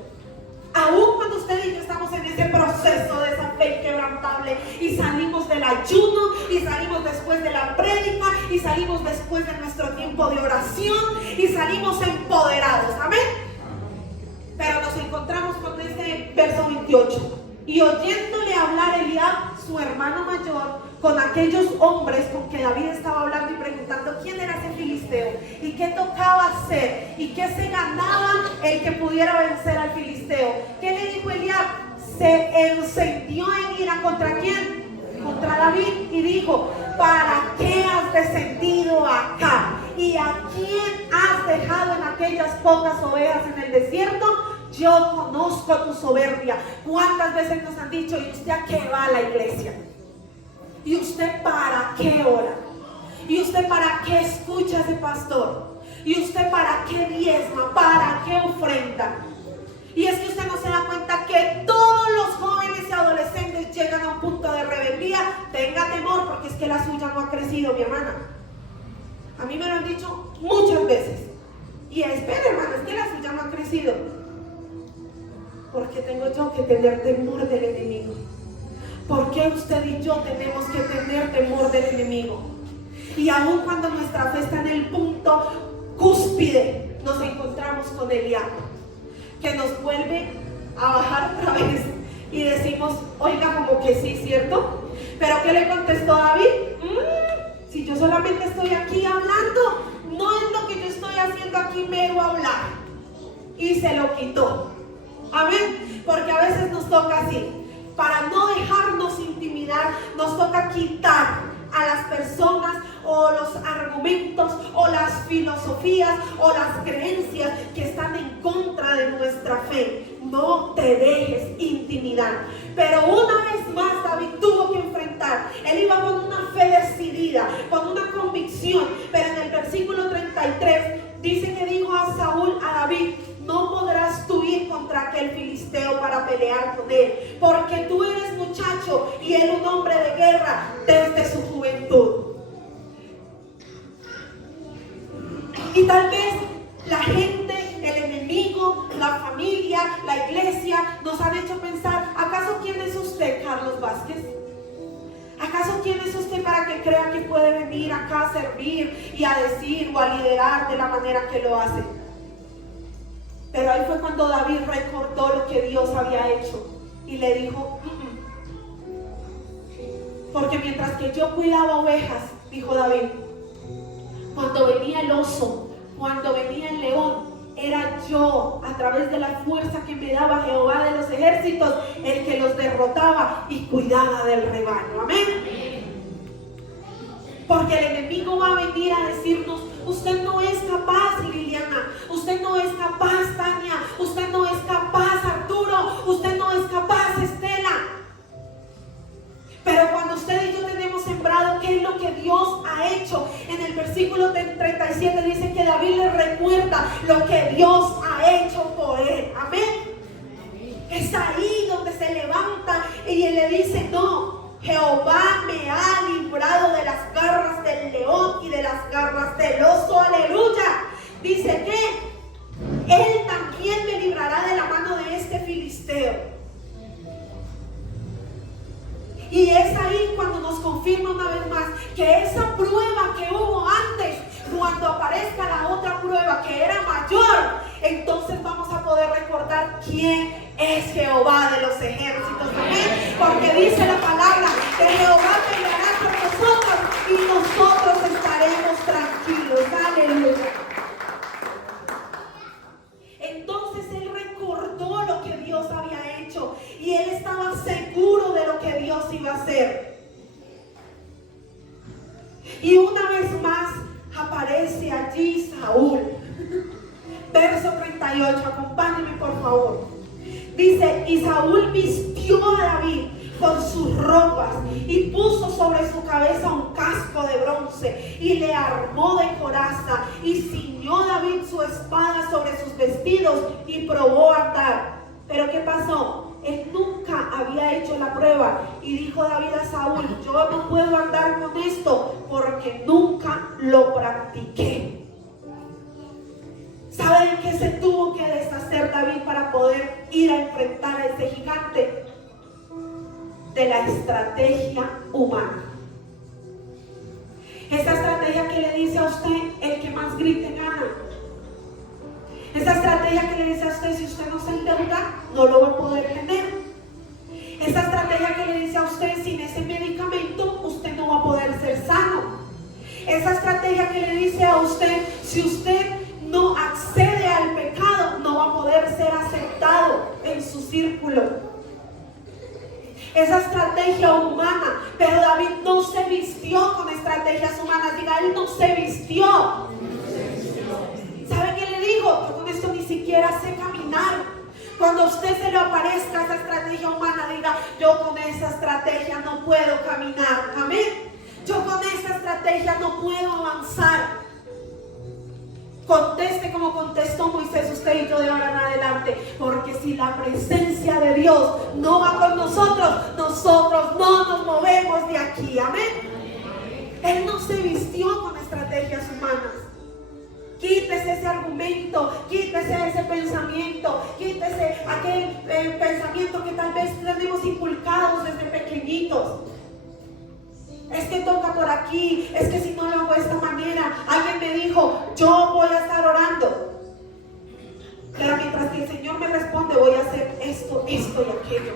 Aún cuando usted y yo estamos en ese proceso de esa fe inquebrantable y salimos del ayuno y salimos después de la prédica y salimos después de nuestro tiempo de oración y salimos empoderados, amén. Pero nos encontramos con ese verso 28. Y oyéndole hablar Eliab, su hermano mayor, con aquellos hombres con que David estaba hablando y preguntando quién era ese filisteo y qué tocaba hacer y qué se ganaba el que pudiera vencer al filisteo. ¿Qué le dijo Eliab? Se encendió en ira. ¿Contra quién? Contra David, y dijo, ¿para qué has descendido acá? ¿Y a quién has dejado en aquellas pocas ovejas en el desierto? Yo conozco tu soberbia. ¿Cuántas veces nos han dicho, ¿y usted a qué va a la iglesia? ¿Y usted para qué ora? ¿Y usted para qué escucha a ese pastor? ¿Y usted para qué diezma? ¿Para qué ofrenda? Y es que usted no se da cuenta que todos los jóvenes y adolescentes llegan a un punto de rebeldía. Tenga temor, porque es que la suya no ha crecido, mi hermana. A mí me lo han dicho muchas veces. Y espera, hermana, es que la suya no ha crecido. Porque tengo yo que tener temor del enemigo. ¿Por qué usted y yo tenemos que tener temor del enemigo? Y aun cuando nuestra fe está en el punto cúspide, nos encontramos con Eliab, que nos vuelve a bajar otra vez y decimos, oiga, como que sí, ¿cierto? Pero ¿qué le contestó David? Si yo solamente estoy aquí hablando, no es lo que yo estoy haciendo aquí, mero hablar. Y se lo quitó. Amén. Porque a veces nos toca así. Para no dejarnos intimidar, nos toca quitar a las personas o los argumentos o las filosofías o las creencias que están en contra de nuestra fe. No te dejes intimidar. Pero una vez más David tuvo que enfrentar. Él iba con una fe decidida, con una convicción. Pero en el versículo 33 dice que dijo a Saúl, a David, no podrás tú ir contra aquel filisteo para pelear con él, porque tú eres muchacho y él un hombre de guerra desde su juventud. Y tal vez la gente, el enemigo, la familia, la iglesia nos han hecho pensar, ¿acaso quién es usted, Carlos Vázquez? ¿Acaso quién es usted para que crea que puede venir acá a servir y a decir o a liderar de la manera que lo hace? Pero ahí fue cuando David recordó lo que Dios había hecho y le dijo: porque mientras que yo cuidaba ovejas, dijo David, cuando venía el oso, cuando venía el león, era yo, a través de la fuerza que me daba Jehová de los ejércitos, el que los derrotaba y cuidaba del rebaño. Amén. Porque el enemigo va a venir a decirnos: usted no es capaz, Liliana, usted no es capaz, Tania, usted no es capaz, Arturo, usted no es capaz, Estela. Pero cuando usted y yo tenemos sembrado qué es lo que Dios ha hecho, en el versículo 37 dice que David le recuerda lo que Dios ha hecho por él. Amén. Es ahí donde se levanta y él le dice: no, Jehová me ha librado de las garras del león y de las garras del oso. Aleluya. Dice que él también me librará de la mano de este filisteo. Y es ahí cuando nos confirma una vez más que esa prueba que hubo antes, cuando aparezca la otra prueba que era mayor, entonces vamos a poder recordar quién es Jehová de los ejércitos. Amén. Porque dice la palabra que Jehová peleará por nosotros y nosotros estaremos tranquilos. Aleluya. Entonces él recordó lo que Dios había hecho y él estaba seguro de lo que Dios iba a hacer. Y una vez más aparece allí Saúl. Verso 38, acompáñenme por favor. Dice: y Saúl vistió a David con sus ropas y puso sobre su cabeza un casco de bronce y le armó de coraza y ciñó David su espada sobre sus vestidos y probó a andar. Pero ¿qué pasó? Él nunca había hecho la prueba y dijo David a Saúl: yo no puedo andar con esto porque nunca lo practiqué. ¿Saben qué se tuvo que deshacer David para poder ir a enfrentar a ese gigante? De la estrategia humana. Esa estrategia que le dice a usted: el que más grite gana. Esa estrategia que le dice a usted: si usted no se endeuda, no lo va a poder tener. Esa estrategia que le dice a usted: sin ese medicamento, usted no va a poder ser sano. Esa estrategia que le dice a usted: si usted no accede al pecado, no va a poder ser aceptado en su círculo. Esa estrategia humana. Pero David no se vistió con estrategias humanas. Diga: él no se vistió. ¿Sabe qué le dijo? Yo con esto ni siquiera sé caminar. Cuando a usted se le aparezca esa estrategia humana, diga: yo con esa estrategia no puedo caminar. Amén. Yo con esa estrategia no puedo avanzar. Conteste como contestó Moisés, usted y yo, de ahora en adelante. Porque si la presencia de Dios no va con nosotros, nosotros no nos movemos de aquí. Amén. Él no se vistió con estrategias humanas. Quítese ese argumento, quítese ese pensamiento, quítese aquel pensamiento que tal vez tenemos inculcados desde pequeñitos. Es que toca por aquí, es que si no lo hago de esta manera. Alguien me dijo: yo voy a estar orando, pero mientras que el Señor me responde, voy a hacer esto, esto y aquello.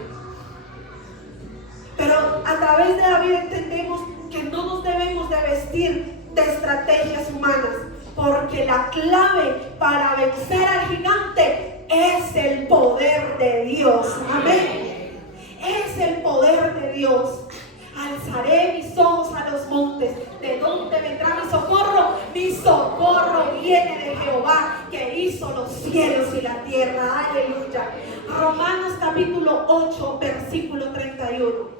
Pero a través de David entendemos que no nos debemos de vestir de estrategias humanas, porque la clave para vencer al gigante es el poder de Dios. Amén. Es el poder de Dios. Alzaré mis ojos a los montes. ¿De dónde vendrá mi socorro? Mi socorro viene de Jehová, que hizo los cielos y la tierra. Aleluya. Romanos capítulo 8, versículo 31.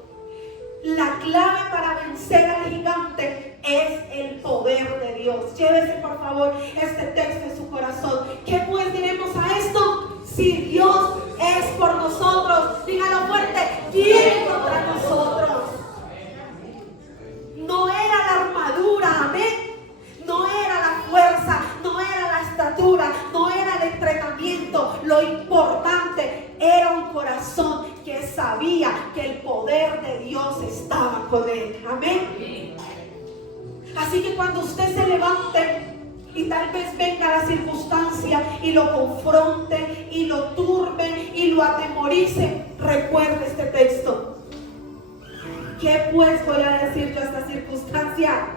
La clave para vencer al gigante es el poder de Dios. Llévese por favor este texto en su corazón. ¿Qué pues diremos a esto? Si Dios es por nosotros, dígalo fuerte: ¿quién contra nosotros? No era la armadura, amén. No era la fuerza, no era la estatura, no era el entrenamiento. Lo importante era un corazón que sabía que el poder de Dios estaba con él. Amén. Así que cuando usted se levante y tal vez venga la circunstancia y lo confronte y lo turbe y lo atemorice, recuerde este texto. ¿Qué pues voy a decir yo a esta circunstancia?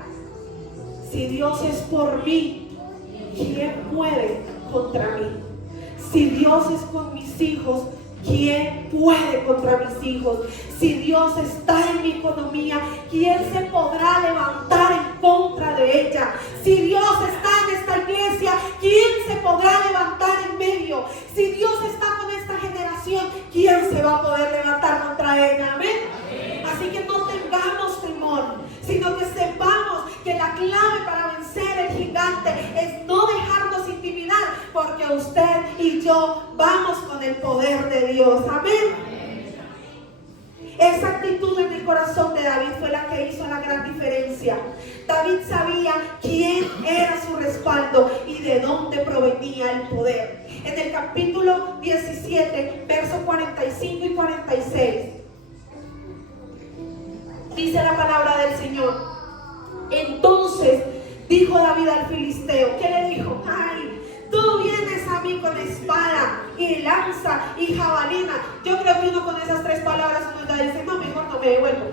Si Dios es por mí, ¿quién puede contra mí? Si Dios es con mis hijos, ¿quién puede contra mis hijos? Si Dios está en mi economía, ¿quién se podrá levantar en contra de ella? Si Dios está en esta iglesia, ¿quién se podrá levantar en medio? Si Dios está con esta generación, ¿quién se va a poder levantar contra ella? Amén. Así que no tengamos temor, sino que sepamos que la clave para vencer el gigante es no dejarnos intimidar, porque usted y yo vamos con el poder de Dios. Amén. Esa actitud en el corazón de David fue la que hizo la gran diferencia. David sabía quién era su respaldo y de dónde provenía el poder. En el capítulo 17, versos 45 y 46, dice la palabra del Señor: entonces dijo David al filisteo. ¿Qué le dijo? Ay, tú vienes a mí con espada y lanza y jabalina. Yo creo que uno con esas tres palabras uno ya dice, no, mejor no me devuelvo.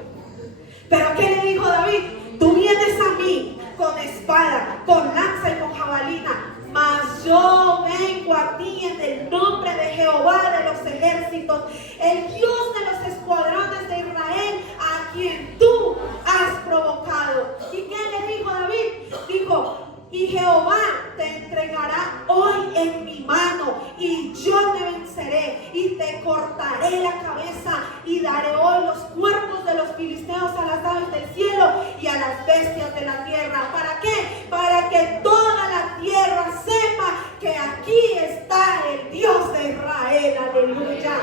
Pero ¿qué le dijo David? Tú vienes a mí con espada, con lanza y con jabalina, mas yo vengo a ti en el nombre de Jehová de los ejércitos, el Dios de los escuadrones de Israel, a quien tú has provocado. ¿Y qué le dijo David? Dijo: y Jehová te entregará hoy en mi mano, y yo te venceré, y te cortaré la cabeza, y daré hoy los cuerpos de los filisteos a las aves del cielo y a las bestias de la tierra. ¿Para qué? Para que toda la tierra sepa que aquí está el Dios de Israel. Aleluya.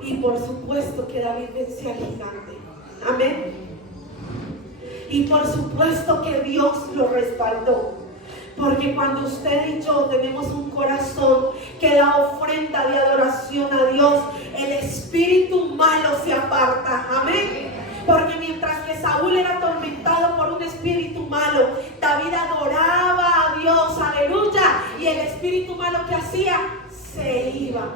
Y por supuesto que David venció al gigante. Amén. Y por supuesto que Dios lo respaldó. Porque cuando usted y yo tenemos un corazón que da ofrenda de adoración a Dios, el espíritu malo se aparta. Amén. Porque mientras que Saúl era atormentado por un espíritu malo, David adoraba a Dios. Aleluya. Y el espíritu malo, que hacía, se iba,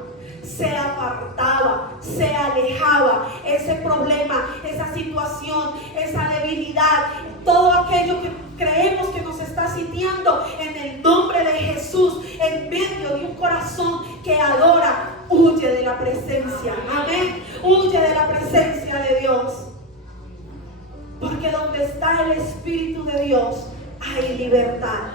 se apartaba, se alejaba. Ese problema, esa situación, esa debilidad, todo aquello que creemos que nos está sitiando, en el nombre de Jesús, en medio de un corazón que adora, huye de la presencia. Amén. Huye de la presencia de Dios. Porque donde está el Espíritu de Dios hay libertad.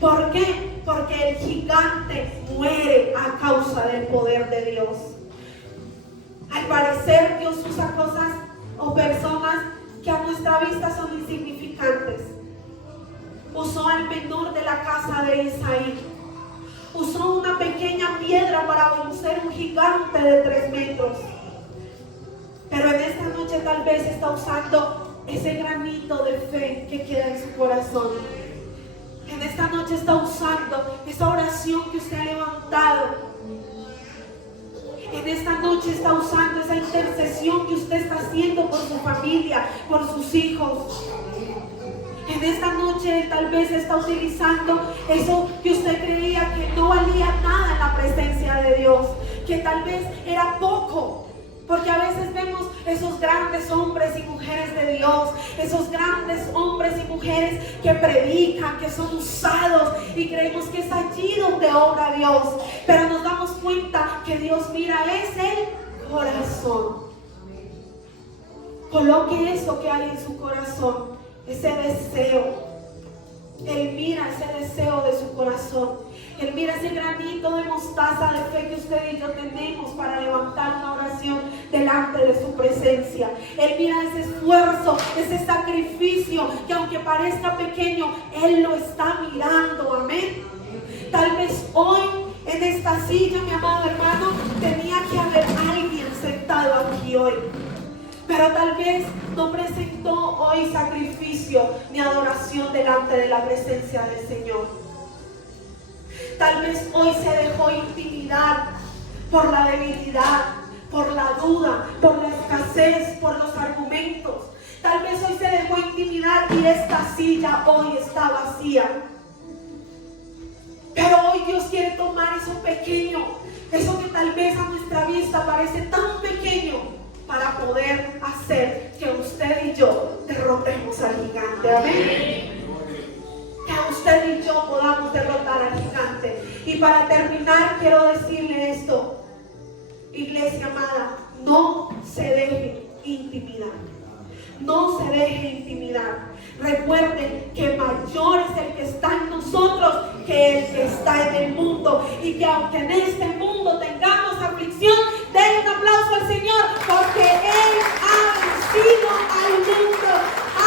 ¿Por qué? Porque el gigante muere a causa del poder de Dios. Al parecer Dios usa cosas o personas que a nuestra vista son insignificantes. Usó al menor de la casa de Isaí. Usó una pequeña piedra para vencer un gigante de 3 metros. Pero en esta noche tal vez está usando ese granito de fe que queda en su corazón. En esta noche está usando esa oración que usted ha levantado. En esta noche está usando esa intercesión que usted está haciendo por su familia, por sus hijos. En esta noche tal vez está utilizando eso que usted creía que no valía nada en la presencia de Dios, que tal vez era poco. Porque a veces vemos esos grandes hombres y mujeres de Dios, esos grandes hombres y mujeres que predican, que son usados, y creemos que es allí donde obra Dios. Pero nos damos cuenta que Dios mira es el corazón. Coloque eso que hay en su corazón, ese deseo. Él mira ese deseo de su corazón. Él mira ese granito de mostaza de fe que usted y yo tenemos para levantar una oración delante de su presencia. Él mira ese esfuerzo, ese sacrificio que aunque parezca pequeño, Él lo está mirando. Amén. Tal vez hoy en esta silla, mi amado hermano, tenía que haber alguien sentado aquí hoy. Pero tal vez no presentó hoy sacrificio ni adoración delante de la presencia del Señor. Tal vez hoy se dejó intimidar por la debilidad, por la duda, por la escasez, por los argumentos. Tal vez hoy se dejó intimidar y esta silla hoy está vacía. Pero hoy Dios quiere tomar eso pequeño, eso que tal vez a nuestra vista parece tan pequeño, para poder hacer que usted y yo derrotemos al gigante. Amén. Que usted y yo podamos derrotar al gigante. Y para terminar, quiero decirle esto, iglesia amada: no se deje intimidar. No se deje intimidar. Recuerden que mayor es el que está en nosotros que el que está en el mundo. Y que aunque en este mundo tengamos aflicción, den un aplauso al Señor, porque Él ha vencido al mundo.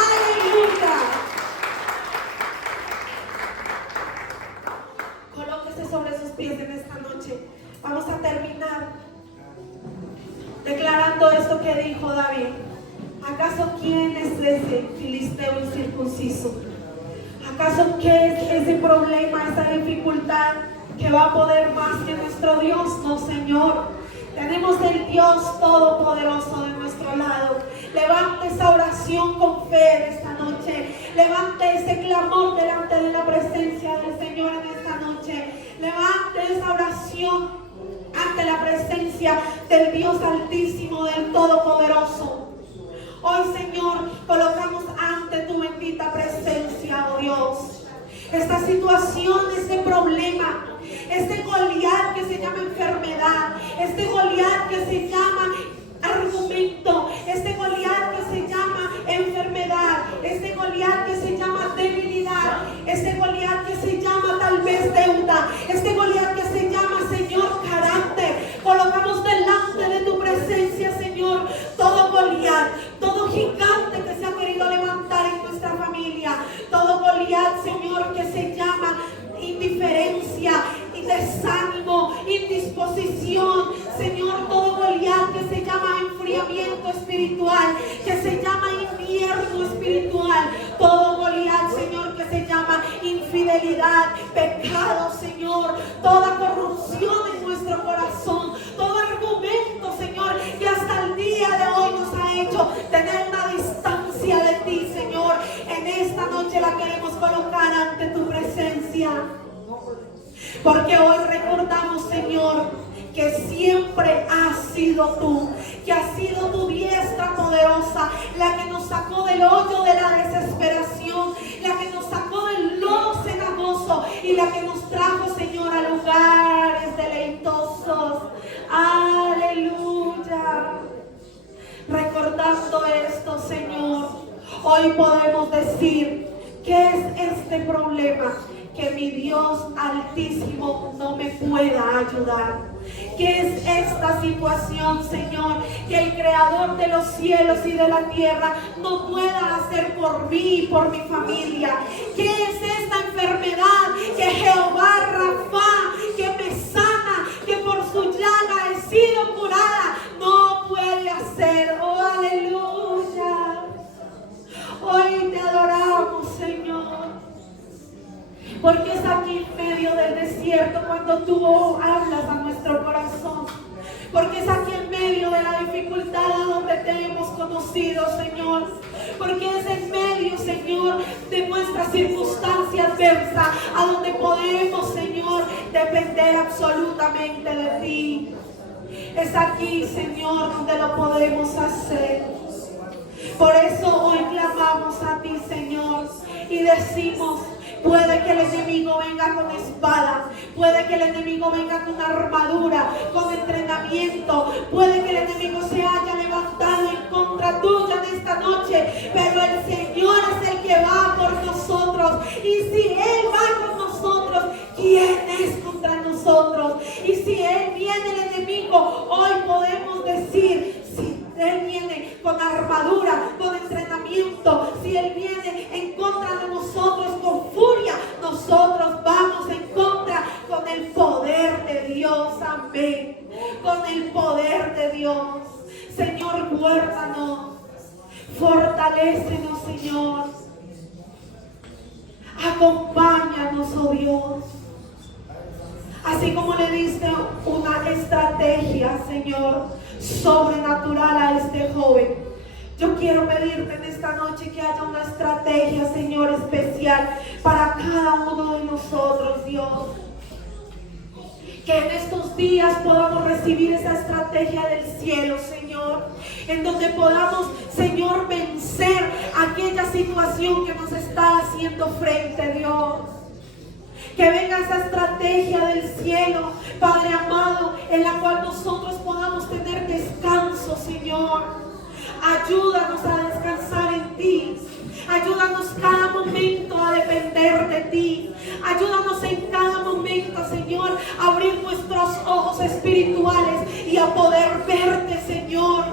¡Aleluya! Colóquese sobre sus pies en esta noche. Vamos a terminar declarando esto que dijo David. ¿Acaso quién es ese filisteo incircunciso? ¿Acaso qué es ese problema, esa dificultad que va a poder más que nuestro Dios? No, Señor. Tenemos el Dios Todopoderoso de nuestro lado. Levante esa oración con fe esta noche. Levante ese clamor delante de la presencia del Señor en esta noche. Levante esa oración ante la presencia del Dios Altísimo, del Todopoderoso. Hoy, Señor, colocamos ante tu bendita presencia, oh Dios, esta situación, este problema, este Goliat que se llama enfermedad, este Goliat que se llama argumento, este Goliat que se llama enfermedad, este Goliat que se llama debilidad, este Goliat que se llama tal vez deuda, este Goliat que se llama, Señor, carácter. Colocamos delante de tu presencia, Señor, todo Goliat, todo gigante que se ha querido levantar en nuestra familia, todo Goliat, Señor, que se llama indiferencia, desánimo, indisposición, Señor, todo Goliat que se llama enfriamiento espiritual, que se llama invierno espiritual, todo Goliat, Señor, que se llama infidelidad, pecado, Señor, toda corrupción en nuestro corazón, todo argumento, Señor, que hasta el día de hoy nos ha hecho tener una distancia de ti, Señor. En esta noche la queremos colocar ante tu presencia, porque hoy recordamos, Señor, que siempre has sido tú, que has sido tu diestra poderosa, la que nos sacó del hoyo de la desesperación, la que nos sacó del lodo cenagoso y la que nos trajo, Señor, a lugares deleitosos. Aleluya. Recordando esto, Señor, hoy podemos decir: ¿qué es este problema que mi Dios Altísimo no me pueda ayudar? ¿Qué es esta situación, Señor, que el Creador de los cielos y de la tierra no pueda hacer por mí y por mi familia? ¿Qué es esta enfermedad que Jehová Rafa, que me sana, que por su llaga he sido curada, no puede hacer? ¡Oh, aleluya! Hoy te adoramos, Señor, porque es aquí en medio del desierto cuando tú hablas a nuestro corazón, porque es aquí en medio de la dificultad a donde te hemos conocido, Señor, porque es en medio, Señor, de nuestra circunstancia adversa a donde podemos, Señor, depender absolutamente de ti. Es aquí, Señor, donde lo podemos hacer. Por eso hoy clamamos a ti, Señor, y decimos: puede que el enemigo venga con espada, puede que el enemigo venga con armadura, con entrenamiento, puede que el enemigo se haya levantado en contra tuya en esta noche, pero el Señor es el que va por nosotros. Y si Él va con nosotros, ¿quién es contra nosotros? Y si Él viene, el enemigo, hoy podemos decir: si Él viene con armadura, con entrenamiento, si Él viene en contra de nosotros con furia, nosotros vamos en contra con el poder de Dios. Amén. Con el poder de Dios. Señor, guárdanos, fortalécenos, Señor. Acompáñanos, oh Dios. Así como le diste una estrategia, Señor, sobrenatural a este joven, yo quiero pedirte en esta noche que haya una estrategia, Señor, especial para cada uno de nosotros, Dios. Que en estos días podamos recibir esa estrategia del cielo, Señor, en donde podamos, Señor, vencer aquella situación que nos está haciendo frente, Dios. Que venga esa estrategia del cielo, Padre amado, en la cual nosotros podamos tener descanso, Señor. Ayúdanos a descansar en ti. Ayúdanos cada momento a depender de ti. Ayúdanos en cada momento, Señor, a abrir nuestros ojos espirituales y a poder verte, Señor,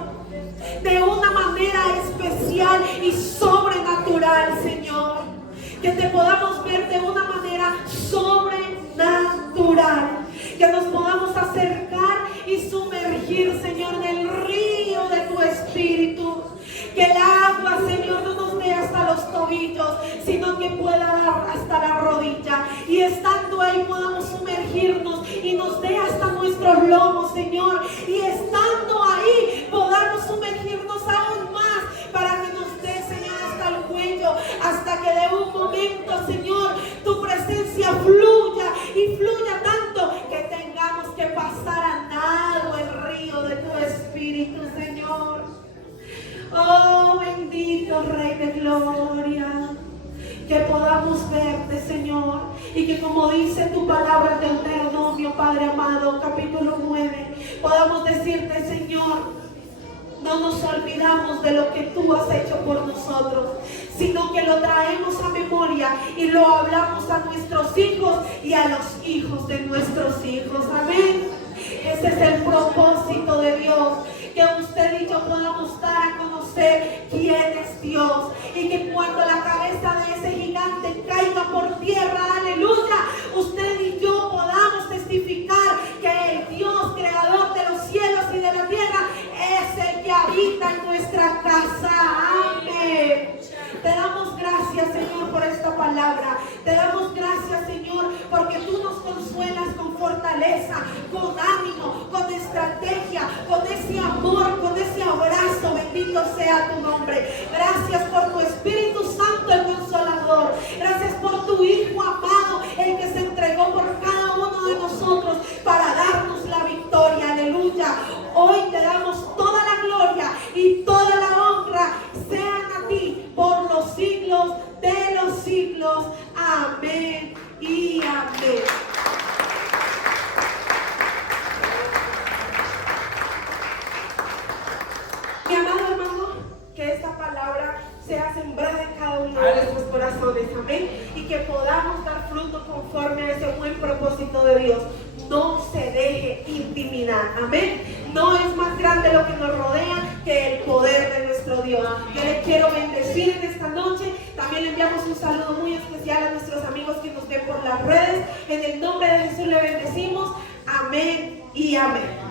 de una manera especial y sobrenatural, Señor. Que te podamos ver de una manera sobrenatural. Que nos podamos acercar y sumergir, Señor, en el río de tu Espíritu. Que el agua, Señor, no nos dé hasta los tobillos, sino que pueda dar hasta la rodilla. Y estando ahí podamos sumergirnos y nos dé hasta nuestros lomos, Señor. Y estando ahí podamos sumergirnos aún más para que nos dé, Señor, hasta el cuello, hasta que de un momento, Señor, tu presencia fluya y fluya tanto que tengamos que pasar a nado el río de tu Espíritu, Señor. Oh, bendito Rey de Gloria, que podamos verte, Señor, y que como dice tu palabra de Deuteronomio, Padre amado, capítulo 9, podamos decirte, Señor, no nos olvidamos de lo que tú has hecho por nosotros, sino que lo traemos a memoria y lo hablamos a nuestros hijos y a los hijos de nuestros hijos. Amén. Ese es el propósito de Dios, que usted y yo podamos dar a conocer quién es Dios, y que cuando la cabeza de ese gigante caiga por tierra, aleluya, usted y yo podamos testificar que el Dios creador de los cielos y de la tierra es el que habita en nuestra casa. Amén. Te damos gracias, Señor, por esta palabra. Te damos gracias, Señor, porque tú nos consuelas con fortaleza, con ánimo, con estrategia, con ese amor, con ese abrazo. Bendito sea tu nombre. Gracias por tu Espíritu Santo, el Consolador. Gracias por tu Hijo amado, el que se entregó por cada uno de nosotros para darnos la victoria. Aleluya. Hoy te damos toda la gloria y toda la honra sean a ti por los siglos de los siglos. Amén y amén. Mi amado hermano, que esta palabra sea sembrada en cada uno de nuestros corazones. Amén. Y que podamos dar fruto conforme a ese buen propósito de Dios. No se deje intimidar. Amén. No es más grande lo que nos rodea que el poder de nuestro Dios. Yo les quiero bendecir en esta noche. También le enviamos un saludo muy especial a nuestros amigos que nos ven por las redes. En el nombre de Jesús le bendecimos. Amén y amén.